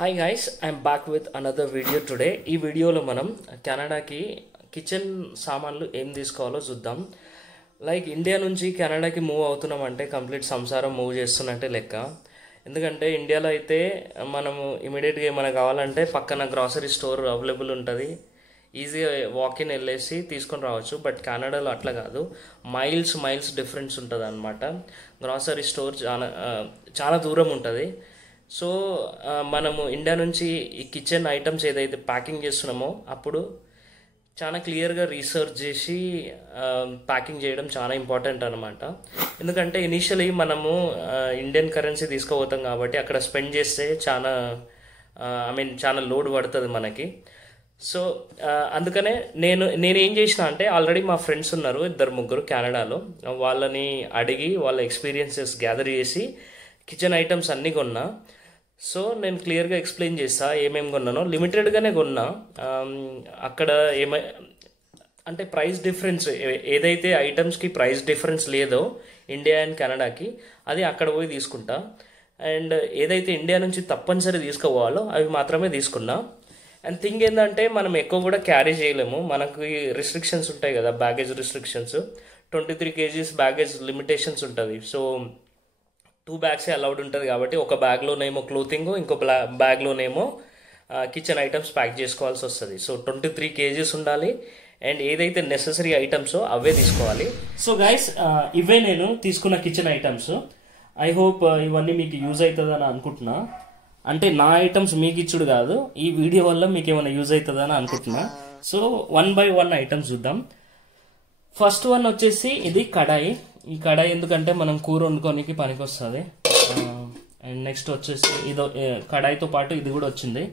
Hi guys, I'm back with another video today. ఈ వీడియోలో మనం కెనడాకి కిచెన్ సామాన్లు ఏం తీసుకోవాలో చూద్దాం. లైక్ ఇండియా నుంచి కెనడాకి మూవ్ అవుతున్నాం అంటే కంప్లీట్ సంసారం మూవ్ చేస్తున్నట్టే లెక్క. ఎందుకంటే ఇండియాలో అయితే మనము ఇమీడియట్గా ఏమైనా కావాలంటే పక్కన గ్రాసరీ స్టోర్ అవైలబుల్ ఉంటుంది, ఈజీగా వాకిన్ వెళ్ళేసి తీసుకొని రావచ్చు. బట్ కెనడాలో అట్లా కాదు, మైల్స్ డిఫరెన్స్ ఉంటుంది అనమాట. గ్రాసరీ స్టోర్ చాలా దూరం ఉంటుంది. సో మనము ఇండియా నుంచి ఈ కిచెన్ ఐటమ్స్ ఏదైతే ప్యాకింగ్ చేస్తున్నామో అప్పుడు చాలా క్లియర్గా రీసెర్చ్ చేసి ప్యాకింగ్ చేయడం చాలా ఇంపార్టెంట్ అనమాట. ఎందుకంటే ఇనీషియలీ మనము ఇండియన్ కరెన్సీ తీసుకుపోతాం కాబట్టి అక్కడ స్పెండ్ చేస్తే చాలా లోడ్ పడుతుంది మనకి. సో అందుకనే నేనేం చేసిన అంటే, ఆల్రెడీ మా ఫ్రెండ్స్ ఉన్నారు 2-3 కెనడాలో, వాళ్ళని అడిగి వాళ్ళ ఎక్స్పీరియన్సెస్ గ్యాదర్ చేసి కిచెన్ ఐటమ్స్ అన్నీ కొన్నా. సో నేను క్లియర్గా ఎక్స్ప్లెయిన్ చేస్తా ఏమేమి కొన్నానో. లిమిటెడ్గానే కొన్నా. అక్కడ అంటే ప్రైస్ డిఫరెన్స్ ఏదైతే ఐటమ్స్కి ప్రైస్ డిఫరెన్స్ లేదో ఇండియా అండ్ కెనడాకి, అది అక్కడ పోయి తీసుకుంటా. అండ్ ఏదైతే ఇండియా నుంచి తప్పనిసరి తీసుకోవాలో అవి మాత్రమే తీసుకున్నా. అండ్ థింగ్ ఏంటంటే, మనం ఎక్కువ కూడా క్యారీ చేయలేము, మనకి రిస్ట్రిక్షన్స్ ఉంటాయి కదా, baggage restrictions. 23 kgs baggage limitations ఉంటుంది. సో 2 bags అలౌడ్ ఉంటుంది కాబట్టి ఒక బ్యాగ్లోనేమో క్లోతింగ్, ఇంకో బ్యాగ్లోనేమో కిచెన్ ఐటమ్స్ ప్యాక్ చేసుకోవాల్సి వస్తుంది. సో 23 kgs ఉండాలి. అండ్ ఏదైతే నెససరీ ఐటమ్సో అవే తీసుకోవాలి. సో గైస్, ఇవే నేను తీసుకున్న కిచెన్ ఐటమ్స్. ఐ హోప్ ఇవన్నీ మీకు యూజ్ అవుతుందని అనుకుంటున్నా. అంటే నా ఐటమ్స్ మీకు ఇచ్చుడు కాదు, ఈ వీడియో వల్ల మీకు ఏమైనా యూజ్ అవుతుందని అనుకుంటున్నా. సో 1 by 1 ఐటమ్స్ చూద్దాం. ఫస్ట్ వన్ వచ్చేసి ఇది కడాయి. ఈ కడాయి ఎందుకంటే మనం కూర వండుకోనికి పనికి వస్తుంది. అండ్ నెక్స్ట్ వచ్చేసి ఇదో కడాయితో పాటు ఇది కూడా వచ్చింది,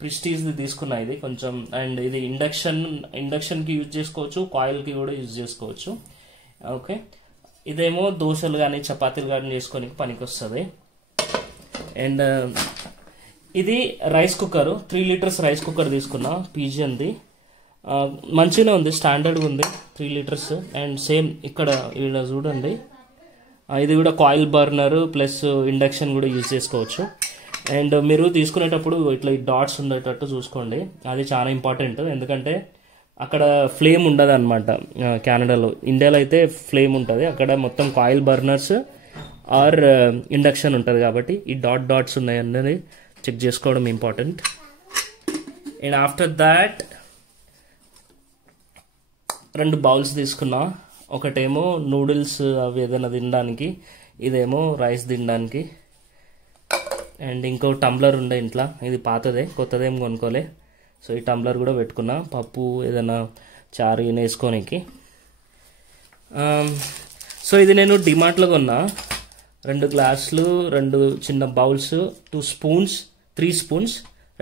ప్రిస్టీజ్ది తీసుకున్నా ఇది కొంచెం. అండ్ ఇది ఇండక్షన్కి యూజ్ చేసుకోవచ్చు, కాయిల్కి కూడా యూజ్ చేసుకోవచ్చు. ఓకే, ఇదేమో దోశలు కానీ చపాతీలు కానీ చేసుకోనికి పనికి వస్తుంది. అండ్ ఇది rice cooker, 3 liters rice cooker తీసుకున్నా, పిజియన్ది. మంచిగానే ఉంది, స్టాండర్డ్గా ఉంది, 3 liters. అండ్ సేమ్ ఇక్కడ చూడండి, ఇది కూడా కాయిల్ బర్నర్ ప్లస్ ఇండక్షన్ కూడా యూజ్ చేసుకోవచ్చు. అండ్ మీరు తీసుకునేటప్పుడు ఇట్లా ఈ డాట్స్ ఉండేటట్టు చూసుకోండి, అది చాలా ఇంపార్టెంట్. ఎందుకంటే అక్కడ ఫ్లేమ్ ఉండదు అనమాట కెనడాలో. ఇండియాలో అయితే ఫ్లేమ్ ఉంటుంది, అక్కడ మొత్తం కాయిల్ బర్నర్స్ ఆర్ ఇండక్షన్ ఉంటుంది కాబట్టి ఈ డాట్స్ ఉన్నాయన్నది చెక్ చేసుకోవడం important. And after that 2 bowls తీసుకున్నా. ఒకటేమో నూడిల్స్ అవి ఏదైనా తినడానికి, ఇదేమో రైస్ తినడానికి. అండ్ ఇంకో టంబ్లర్ ఉండే ఇంట్లో, ఇది పాతదే, కొత్తదేం కొనుక్కోలే. సో ఈ టంబ్లర్ కూడా పెట్టుకున్నా, పప్పు ఏదైనా చారు వేసుకోనికి. సో ఇది నేను డిమార్ట్లో కొన్నా. 2 గ్లాసులు, 2 చిన్న బౌల్స్, 2 spoons, 3 spoons,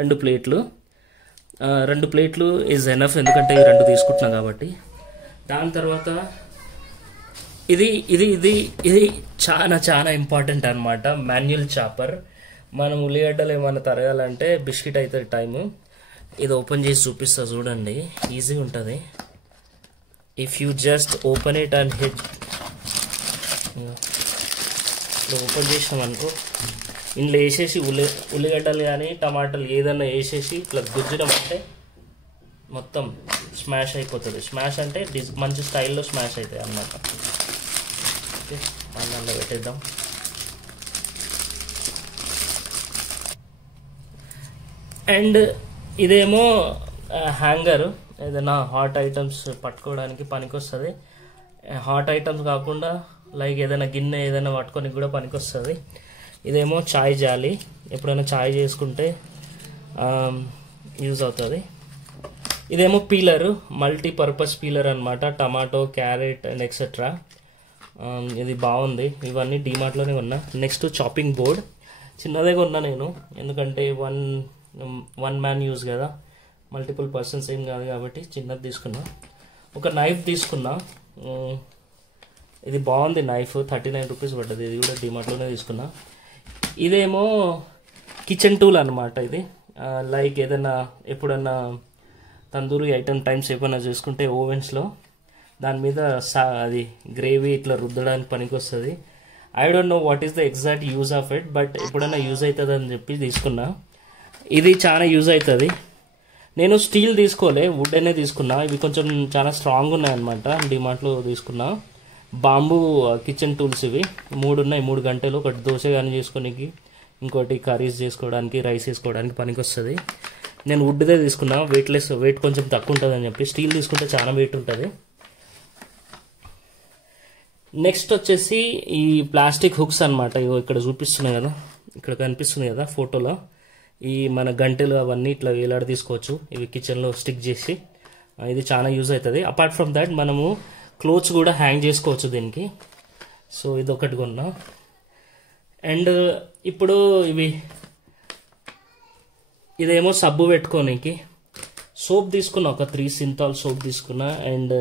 2 ప్లేట్లు. 2 ప్లేట్లు ఈజ్ ఎనఫ్, ఎందుకంటే ఈ 2 తీసుకుంటున్నా కాబట్టి. దాని తర్వాత ఇది ఇది ఇది ఇది చాలా ఇంపార్టెంట్ అనమాట, మాన్యువల్ చాపర్. మనం ఉల్లిగడ్డలు ఏమైనా తరగాలంటే బిస్కెట్ అవుతుంది టైము. ఇది ఓపెన్ చేసి చూపిస్తా చూడండి, ఈజీగా ఉంటుంది. If you just open it and hit, open చేసినాం అనుకో, ఇందులో వేసేసి ఉల్లిగడ్డలు కానీ టమాటాలు ఏదన్నా వేసేసి ఇట్లా గుజ్జడం అంటే మొత్తం స్మాష్ అయిపోతుంది. స్మాష్ అంటే మంచి స్టైల్లో స్మాష్ అవుతాయి అన్నమాట. ఓకే, అందులో పెట్టేద్దాం. అండ్ ఇదేమో హ్యాంగర్, ఏదైనా హాట్ ఐటమ్స్ పట్టుకోవడానికి పనికి వస్తుంది. హాట్ ఐటమ్స్ కాకుండా లైక్ ఏదైనా గిన్నె ఏదైనా పట్టుకోనికి కూడా పనికి వస్తుంది. ఇదేమో చాయ్ జాలి, ఎప్పుడైనా చాయ్ చేసుకుంటే యూజ్ అవుతుంది. ఇదేమో పీలర్, మల్టీపర్పస్ పీలర్ అనమాట, టమాటో, క్యారెట్ అండ్ ఎక్సెట్రా. ఇది బాగుంది, ఇవన్నీ డిమార్ట్లోనే కొన్నా. నెక్స్ట్ చాపింగ్ బోర్డ్, చిన్నదే కొన్నా నేను, ఎందుకంటే వన్ మ్యాన్ యూజ్ కదా, మల్టిపుల్ పర్సన్స్ ఏం కాదు కాబట్టి చిన్నది తీసుకున్నా. ఒక నైఫ్ తీసుకున్నా, ఇది బాగుంది నైఫ్, 39 rupees పడ్డది. ఇది కూడా డిమార్ట్లోనే తీసుకున్నా. ఇదేమో కిచెన్ టూల్ అనమాట. ఇది లైక్ ఏదైనా ఎప్పుడన్నా తందూరి ఐటమ్ టైమ్స్ ఏమైనా చేసుకుంటే ఓవెన్స్లో దాని మీద అది గ్రేవీ ఇట్లా రుద్దడానికి పనికి వస్తుంది. I don't know what is the exact use of it, but ఎప్పుడైనా యూజ్ అవుతుంది అని చెప్పి తీసుకున్నా. ఇది చాలా యూజ్ అవుతుంది. నేను స్టీల్ తీసుకోలే, వుడ్ అనే తీసుకున్నా. ఇవి కొంచెం చాలా స్ట్రాంగ్ ఉన్నాయన్నమాట. డిమార్ట్లో తీసుకున్నా. బాంబూ కిచెన్ టూల్స్ ఇవి 3 ఉన్నాయి. 3 గంటలు. ఒకటి దోశ కానీ చేసుకోనికి, ఇంకోటి కర్రీస్ చేసుకోవడానికి, రైస్ వేసుకోవడానికి పనికి వస్తుంది. నేను వుడ్దే తీసుకున్నా. వెయిట్ కొంచెం తక్కువ ఉంటుంది అని చెప్పి. స్టీల్ తీసుకుంటే చాలా వెయిట్ ఉంటుంది. నెక్స్ట్ వచ్చేసి ఈ ప్లాస్టిక్ హుక్స్ అనమాట. ఇవి ఇక్కడ చూపిస్తున్నాయి కదా, ఇక్కడ కనిపిస్తుంది కదా ఫోటోలో. ఈ మన గంటెలు అవన్నీ ఇట్లా వేలాడి తీసుకోవచ్చు. ఇవి కిచెన్లో స్టిక్ చేసి. ఇది చాలా యూజ్ అవుతుంది. అపార్ట్ ఫ్రమ్ దాట్ మనము క్లోత్స్ కూడా హ్యాంగ్ చేసుకోవచ్చు దీనికి. సో ఇది ఒకటి కొన్నా. అండ్ ఇప్పుడు ఇదేమో సబ్బు పెట్టుకోనికి సోప్ తీసుకున్నా. ఒక 3 సింతాల్ సోప్ తీసుకున్నా. అండ్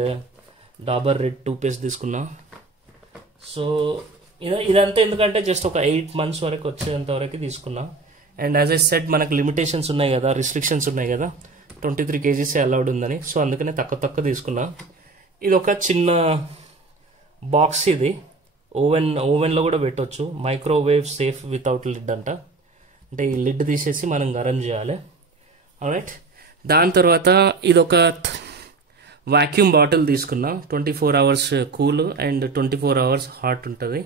డాబర్ రెడ్ టూత్పేస్ట్ తీసుకున్నా. సో ఇదంతా ఎందుకంటే జస్ట్ ఒక 8 months వరకు వచ్చేంత వరకు తీసుకున్నా. అండ్ యాజ్ ఐ సెడ్ మనకు లిమిటేషన్స్ ఉన్నాయి కదా, రిస్ట్రిక్షన్స్ ఉన్నాయి కదా, 23 kgs అలౌడ్ ఉందని. సో అందుకనే తక్కువ తీసుకున్నా. ఇది ఒక చిన్న బాక్స్. ఇది ఓవెన్లో కూడా పెట్టవచ్చు. మైక్రోవేవ్ సేఫ్ వితౌట్ లిడ్ అంట. అంటే ఈ లిడ్ తీసేసి మనం గరం చేయాలి. ఆల్రైట్. దాని తర్వాత ఇదొక వాక్యూమ్ బాటిల్ తీసుకున్నా. 24 hours cool and 24 hours hot ఉంటుంది.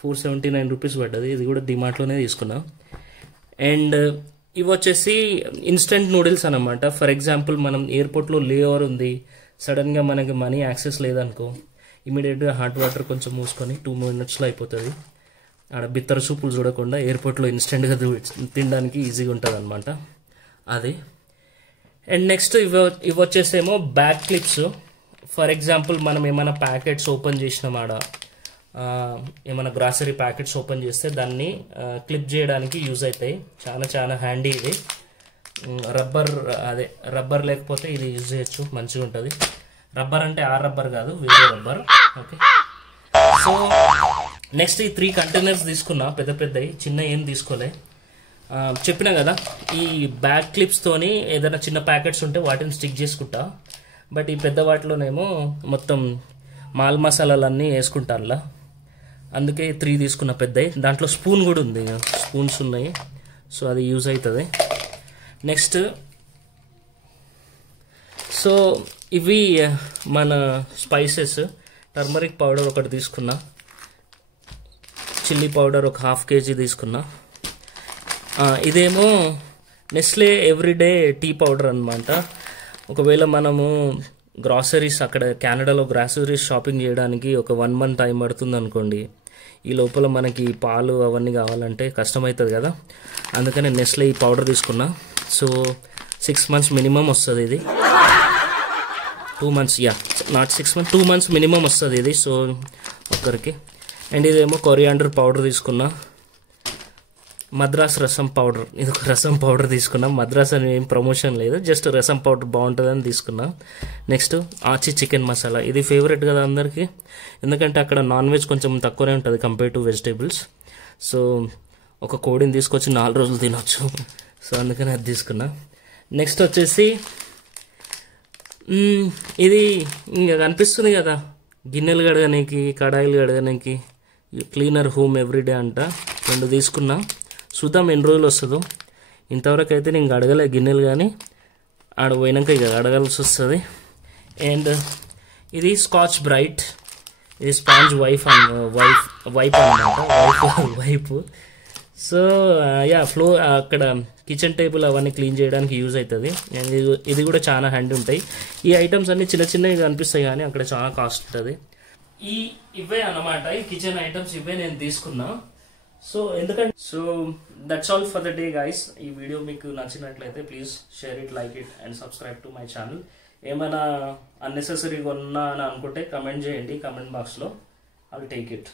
479 rupees పడ్డది. ఇది కూడా డిమార్ట్లోనే తీసుకున్నా. అండ్ ఇవి వచ్చేసి ఇన్స్టెంట్ నూడిల్స్ అనమాట. ఫర్ ఎగ్జాంపుల్ మనం ఎయిర్పోర్ట్లో లేఓవర్ ఉంది, సడన్గా మనకి మనీ యాక్సెస్ లేదనుకో, ఇమీడియట్గా హాట్ వాటర్ కొంచెం మూసుకొని 2 minutesలో అయిపోతుంది. ఆడ బిత్తర సూపులు చూడకుండా ఎయిర్పోర్ట్లో ఇన్స్టెంట్గా తినడానికి ఈజీగా ఉంటుంది అనమాట అది. అండ్ నెక్స్ట్ ఇవి వచ్చేసేమో బ్యాక్ క్లిప్స్. ఫర్ ఎగ్జాంపుల్ మనం ఏమైనా ప్యాకెట్స్ ఓపెన్ చేసినాం, ఆడ ఏమైనా గ్రాసరీ ప్యాకెట్స్ ఓపెన్ చేస్తే దాన్ని క్లిప్ చేయడానికి యూజ్ అవుతాయి. చాలా హ్యాండీ ఇది. రబ్బర్ లేకపోతే ఇది యూజ్ చేయొచ్చు, మంచిగా ఉంటుంది. రబ్బర్ అంటే ఆ రబ్బర్ కాదు, వేరే రబ్బర్. ఓకే. సో నెక్స్ట్ ఈ 3 containers తీసుకున్నా. పెద్దవి, చిన్న ఏం తీసుకోలే. చెప్పినా కదా, ఈ బ్యాక్ క్లిప్స్తోని ఏదైనా చిన్న ప్యాకెట్స్ ఉంటే వాటిని స్టిక్ చేసుకుంటా. బట్ ఈ పెద్ద వాటిలోనేమో మొత్తం మాల్ మసాలాలన్నీ వేసుకుంటా అలా. అందుకే 3 తీసుకున్న పెద్దవి. దాంట్లో స్పూన్ కూడా ఉంది, స్పూన్స్ ఉన్నాయి. సో అది యూజ్ అవుతుంది. నెక్స్ట్ సో ఇవి మన స్పైసెస్. టర్మరిక్ పౌడర్ ఒకటి తీసుకున్నా. చిల్లీ పౌడర్ ఒక 1/2 kg తీసుకున్నా. ఇదేమో నెస్లే ఎవ్రీడే టీ పౌడర్ అనమాట. ఒకవేళ మనము గ్రాసరీస్ అక్కడ కెనడాలో గ్రాసరీస్ షాపింగ్ చేయడానికి ఒక 1 month టైం పడుతుంది అనుకోండి, ఈ లోపల మనకి పాలు అవన్నీ కావాలంటే కష్టమవుతుంది కదా. అందుకని నెస్లే ఈ పౌడర్ తీసుకున్నా. సో 6 months మినిమం వస్తుంది ఇది. 2 months, not 6 months, 2 months minimum వస్తుంది ఇది. సో ఒక్కరికి. అండ్ ఇదేమో కొరియాండర్ పౌడర్ తీసుకున్నా. మద్రాస్ రసం పౌడర్, ఇది ఒక రసం పౌడర్ తీసుకున్నా. మద్రాస్ అని ఏం ప్రమోషన్ లేదు, జస్ట్ రసం పౌడర్ బాగుంటుందని తీసుకున్నా. నెక్స్ట్ ఆచి చికెన్ మసాలా. ఇది ఫేవరెట్ కదా అందరికీ, ఎందుకంటే అక్కడ నాన్ వెజ్ కొంచెం తక్కువనే ఉంటుంది కంపేర్ టు వెజిటేబుల్స్. సో ఒక కోడిని తీసుకొచ్చి 4 రోజులు తినొచ్చు. సో అందుకని అది తీసుకున్నా. నెక్స్ట్ వచ్చేసి ఇది ఇంకా కనిపిస్తుంది కదా, గిన్నెలు కడగడానికి, కడాయిలు కడగడానికి క్లీనర్ హోమ్ ఎవ్రీడే అంట. 2 తీసుకున్నా. చూద్దాం ఎన్ని రోజులు వస్తుందో. ఇంతవరకు అయితే నేను అడగలే గిన్నెలు, కానీ ఆడ పోయినాక ఇక అడగాల్సి వస్తుంది. అండ్ ఇది స్కాచ్ బ్రైట్. ఇది స్పాంజ్ వైప్ అనమాట. వైప్. సో ఫ్లోర్ అక్కడ కిచెన్ టేబుల్ అవన్నీ క్లీన్ చేయడానికి యూజ్ అవుతుంది. అండ్ ఇది కూడా చాలా హ్యాండీ ఉంటాయి. ఈ ఐటమ్స్ అన్ని చిన్నవి కనిపిస్తాయి, కానీ అక్కడ చాలా కాస్ట్ ఉంటుంది. ఇవే అన్నమాట ఈ కిచెన్ ఐటమ్స్. ఇవే నేను తీసుకున్నా. So that's all for the day guys. ఈ వీడియో మీకు నచ్చినట్లయితే please share it, like it and subscribe to my channel. ఏమైనా అన్నెసెసరీగా ఉన్నా అని అనుకుంటే కమెంట్ చేయండి కామెంట్ బాక్స్లో. I will take it.